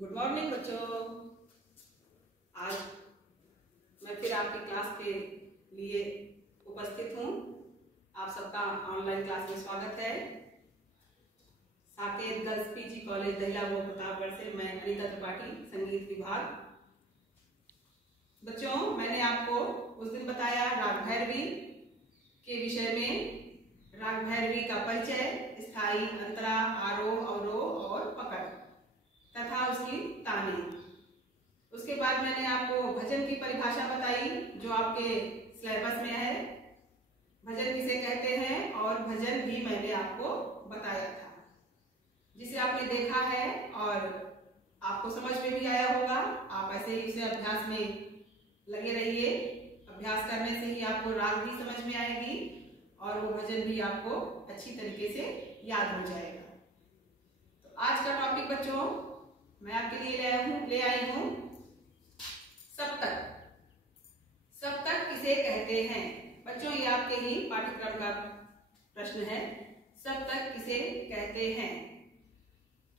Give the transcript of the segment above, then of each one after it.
Good morning बच्चों। आज मैं फिर आपकी क्लास के लिए उपस्थित हूँ। आप सबका ऑनलाइन क्लास में स्वागत है। साकेत गर्ल्स पीजी कॉलेज दहिला वो प्रतापगढ़ से मैं अनीता त्रिपाठी, संगीत विभाग। बच्चों, मैंने आपको उस दिन बताया राग भैरवी के विषय में। राग भैरवी का परिचय, स्थाई, अंतरा, आरोह, अवरोह और पकड़ तथा उसकी ताने। उसके बाद मैंने आपको भजन की परिभाषा बताई जो आपके सिलेबस में है। भजन किसे कहते हैं और भजन भी मैंने आपको बताया था, जिसे आपने देखा है और आपको समझ में भी आया होगा। आप ऐसे ही उसे अभ्यास में लगे रहिए। अभ्यास करने से ही आपको राग भी समझ में आएगी और वो भजन भी आपको अच्छी तरीके से याद हो जाएगा। तो आज का टॉपिक बच्चों मैं आपके लिए ले आई हूं सप्तक। सप्तक किसे कहते हैं बच्चों? ये आपके ही पाठ्यक्रम का प्रश्न है। सप्तक किसे कहते हैं?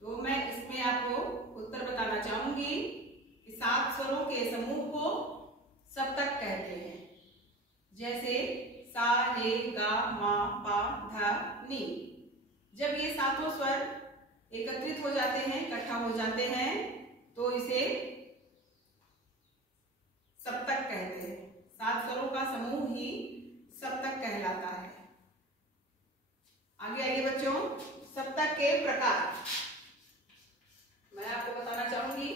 तो मैं इसमें आपको उत्तर बताना चाहूंगी कि 7 स्वरों के समूह को सप्तक कहते हैं। जैसे सा, रे, गा, मा, पा, धा, नी। जब ये 7 स्वर एकत्रित हो जाते हैं, इकट्ठा हो जाते हैं, तो इसे सप्तक कहते हैं। 7 स्वरों का समूह ही सप्तक कहलाता है। आगे आइए बच्चों, सप्तक के प्रकार मैं आपको बताना चाहूंगी।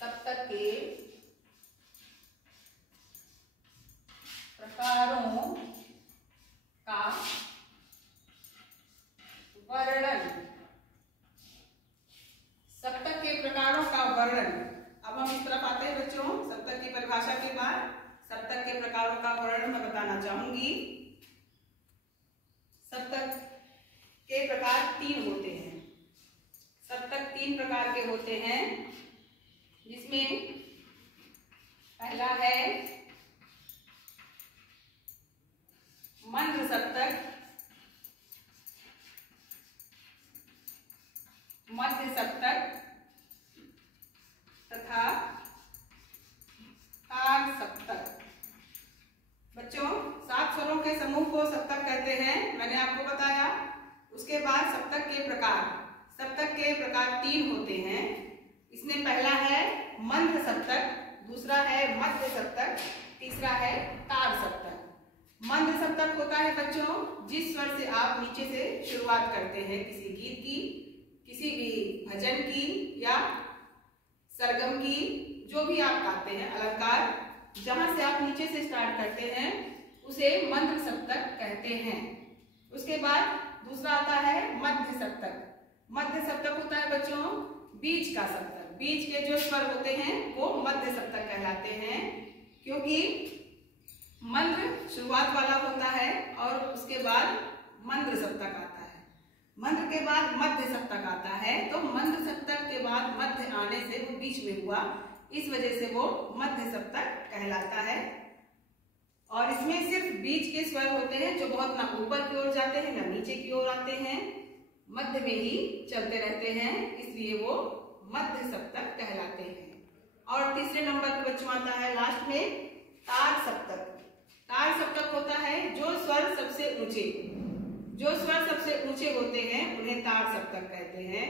सप्तक के प्रकारों का वर्णन। सप्तक के प्रकारों का वर्णन। अब हम इस तरफ आते हैं बच्चों। सप्तक की परिभाषा के बाद सप्तक के प्रकारों का वर्णन मैं बताना चाहूंगी। सप्तक के प्रकार 3 होते हैं। सप्तक 3 प्रकार के होते हैं, जिसमें पहला है मंद्र सप्तक, मध्य सप्तक तथा तार सप्तक। बच्चों, 7 स्वरों के समूह को सप्तक कहते हैं, मैंने आपको बताया। उसके बाद सप्तक के प्रकार। सप्तक के प्रकार 3 होते हैं। इसमें पहला है मंद्र सप्तक, दूसरा है मध्य सप्तक, तीसरा है तार सप्तक। मंद्र सप्तक होता है बच्चों जिस स्वर से आप नीचे से शुरुआत करते हैं किसी गीत की, किसी भी भजन की या सरगम की, जो भी आप गाते हैं, अलंकार, जहां से आप नीचे से स्टार्ट करते हैं उसे मंद्र सप्तक कहते हैं। उसके बाद दूसरा आता है मध्य सप्तक। मध्य सप्तक होता है बच्चों बीच का सप्तक। बीच के जो स्वर होते हैं वो मध्य सप्तक कहलाते हैं, क्योंकि मंद्र शुरुआत वाला होता है और उसके बाद मंद्र सप्तक आता है। मंद्र के बाद मध्य सप्तक आता है, तो मंद्र सप्तक के बाद मध्य आने से वो बीच में हुआ, इस वजह से वो मध्य सप्तक कहलाता है। और इसमें सिर्फ बीच के स्वर होते हैं जो बहुत ना ऊपर की ओर जाते हैं ना नीचे की ओर आते हैं, मध्य में ही चलते रहते हैं, इसलिए वो मध्य सप्तक कहलाते हैं। और तीसरे नंबर पर बच्चों आता है लास्ट में तार सप्तक। तार सप्तक होता है जो स्वर सबसे ऊंचे होते हैं उन्हें तार सप्तक कहते हैं।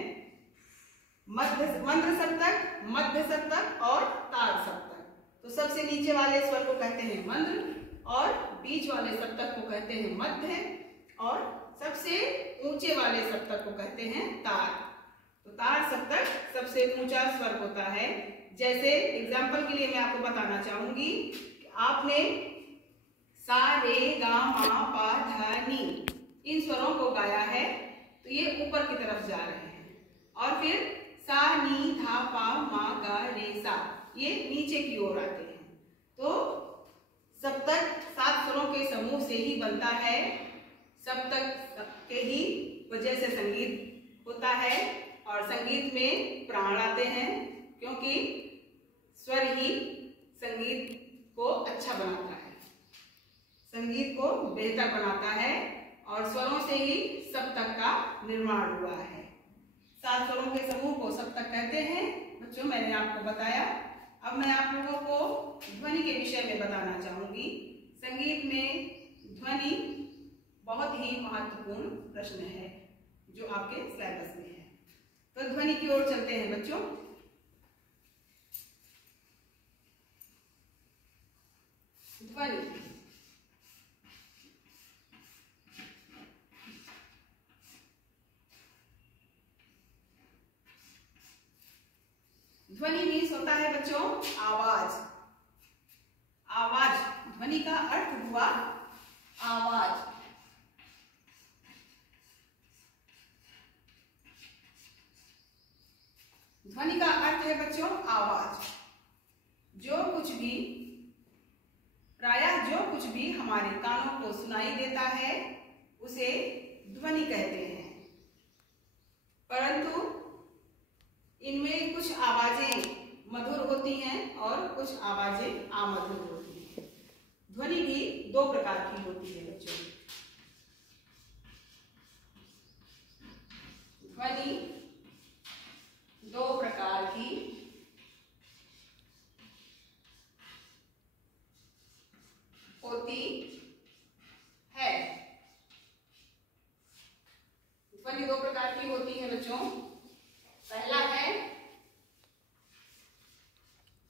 मंद्र सप्तक, मध्य सप्तक और तार सप्तक। तो सबसे नीचे वाले स्वर को कहते हैं मंद्र और बीच वाले सप्तक को कहते हैं मध्य और सबसे ऊंचे वाले सप्तक को कहते हैं तार। तो तार सप्तक सबसे ऊंचा स्वर होता है। जैसे एग्जाम्पल के लिए मैं आपको बताना चाहूंगी कि आपने सा, रे, गा, मा, पा, धा, नी इन स्वरों को गाया है, तो ये ऊपर की तरफ जा रहे हैं। और फिर सा, नी, धा, पा, मा, गा, रे, सा ये नीचे की ओर आते हैं। तो सप्तक 7 स्वरों के समूह से ही बनता है। सप्तक के ही वजह से संगीत होता है और संगीत में प्राण आते हैं, क्योंकि स्वर ही संगीत को अच्छा बनाता है, संगीत को बेहतर बनाता है और स्वरों से ही सप्तक का निर्माण हुआ है। 7 स्वरों के समूह आपको बताया। अब मैं आप लोगों को ध्वनि के विषय में बताना चाहूंगी। संगीत में ध्वनि बहुत ही महत्वपूर्ण प्रश्न है जो आपके सिलेबस में है। तो ध्वनि की ओर चलते हैं बच्चों। ध्वनि ध्वनि मीन्स होता है बच्चों आवाज। आवाज, ध्वनि का अर्थ हुआ आवाज। ध्वनि का अर्थ है बच्चों आवाज। जो कुछ भी, प्रायः जो कुछ भी हमारे कानों को सुनाई देता है उसे ध्वनि कहते हैं। परंतु इनमें कुछ आवाजें मधुर होती हैं और कुछ आवाजें अमधुर होती हैं। ध्वनि भी दो प्रकार की होती है बच्चों। ध्वनि दो प्रकार की होती है। ध्वनि दो प्रकार की होती है बच्चों। पहला है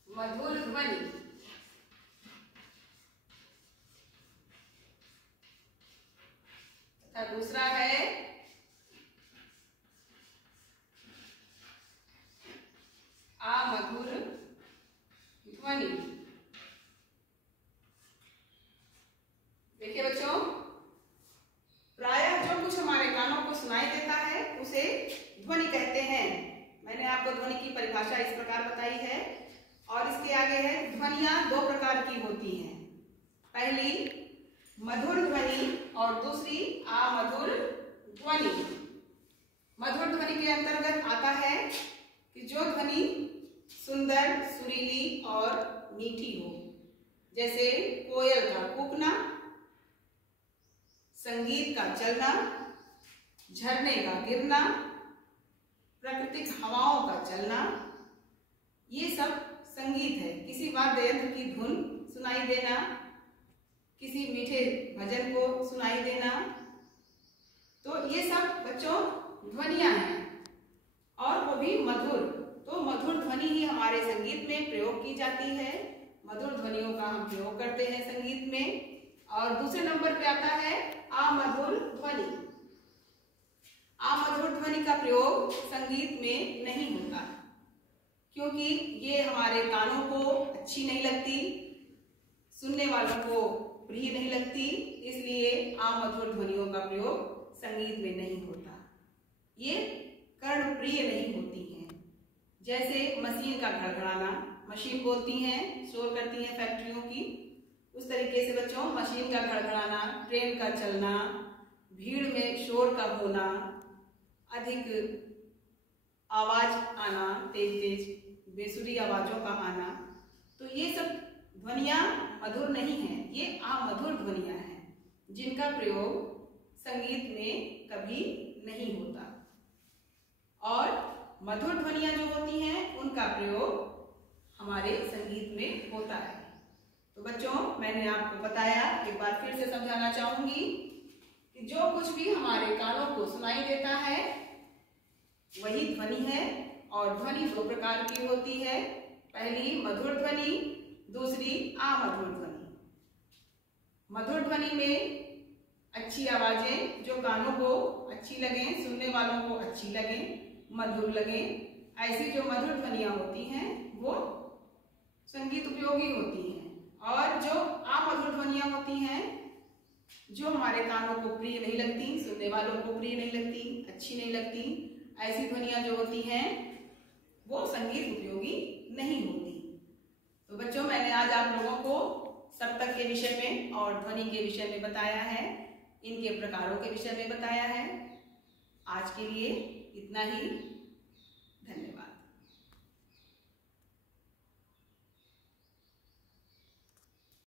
मधुर ध्वनि तथा दूसरा है अमधुर ध्वनि। देखिए बच्चों, प्रायः जो कुछ हमारे कानों को सुनाई देता है उसे ध्वनि कहते हैं। मैंने आपको ध्वनि की परिभाषा इस प्रकार बताई है। और इसके आगे है ध्वनियां दो प्रकार की होती हैं। पहली मधुर ध्वनि और दूसरी अमधुर ध्वनि। मधुर ध्वनि के अंतर्गत आता है कि जो ध्वनि सुंदर, सुरीली और मीठी हो, जैसे कोयल का कूकना, संगीत का चलना, झरने का गिरना, प्राकृतिक हवाओं का चलना, ये सब संगीत है। किसी वाद्य यंत्र की धुन सुनाई देना, किसी मीठे भजन को सुनाई देना, तो ये सब बच्चों ध्वनियां हैं और वो भी मधुर। तो मधुर ध्वनि ही हमारे संगीत में प्रयोग की जाती है। मधुर ध्वनियों का हम प्रयोग करते हैं संगीत में। और दूसरे नंबर पे आता है अमधुर ध्वनि। अमधुर ध्वनि का प्रयोग संगीत में नहीं होता क्योंकि ये हमारे कानों को अच्छी नहीं लगती, सुनने वालों को प्रिय नहीं लगती, इसलिए अमधुर ध्वनियों का प्रयोग संगीत में नहीं होता। ये कर्ण प्रिय नहीं होती हैं। जैसे मशीन का घड़घड़ाना, मशीन बोलती हैं, शोर करती हैं फैक्ट्रियों की, उस तरीके से बच्चों मशीन का घड़घड़ाना, ट्रेन का चलना, भीड़ में शोर का होना, अधिक आवाज आना, तेज तेज बेसुरी आवाजों का आना, तो ये सब ध्वनियां मधुर नहीं हैं, ये अमधुर ध्वनियां हैं जिनका प्रयोग संगीत में कभी नहीं होता। और मधुर ध्वनियां जो होती हैं उनका प्रयोग हमारे संगीत में होता है। तो बच्चों, मैंने आपको बताया, एक बार फिर से समझाना चाहूंगी कि जो कुछ भी हमारे कानों को सुनाई देता है वही ध्वनि है। और ध्वनि दो प्रकार की होती है। पहली मधुर ध्वनि, दूसरी अमधुर ध्वनि। मधुर ध्वनि में अच्छी आवाजें जो कानों को अच्छी लगें, सुनने वालों को अच्छी लगें, मधुर लगें, ऐसी जो मधुर ध्वनियां होती हैं वो संगीत उपयोगी होती हैं। और जो अमधुर ध्वनियां होती हैं जो हमारे कानों को प्रिय नहीं लगती, सुनने वालों को प्रिय नहीं लगती, अच्छी नहीं लगती, ऐसी ध्वनियां जो होती हैं वो संगीत उपयोगी नहीं होती। तो बच्चों, मैंने आज आप लोगों को सप्तक के विषय में और ध्वनि के विषय में बताया है, इनके प्रकारों के विषय में बताया है। आज के लिए इतना ही। धन्यवाद।